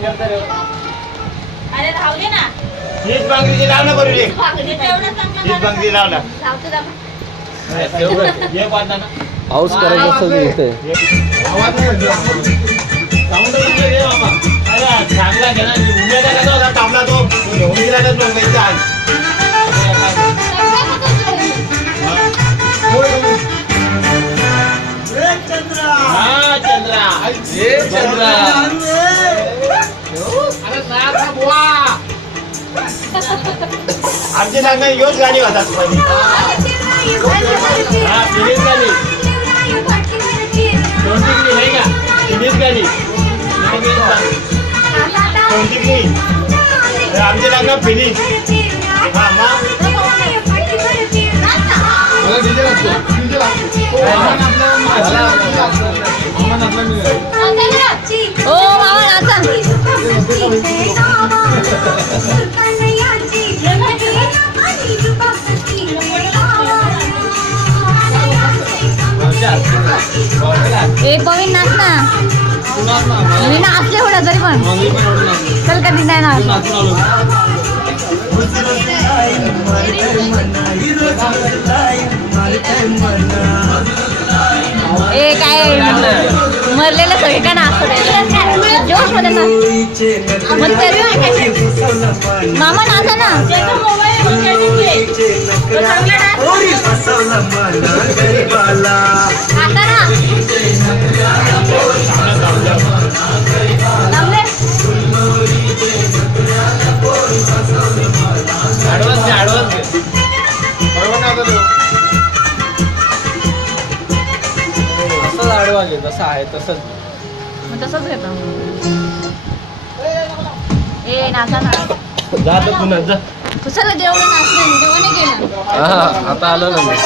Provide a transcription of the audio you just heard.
अरे राहू दे ना. हीच बांगडीची लाव ना करू रे. हीच बांगडी लाव ना. ये वाजला ना. पाऊस करायचं असं दिसतंय. चांगला घेणार उमेदा कसा होता तापला तो घेऊन आज चंद्रा आमची लग्न योच गाडी होता गाडी नाही का फिनिश गाडी आमचे लग्न फिनिश पवीन नाच ना मी नाचले होता तरी पण चल कधी नाही ना ए काय मरलेलं सगळे का नाचतो जोश मध्ये ना मामा नाचा ना आता ना जसं आहे तसंच घेतो ए नाचा ना जा तर पुन्हा जा कुशाला जेवढं नाचलं जेवण केलं आता आलो ना मी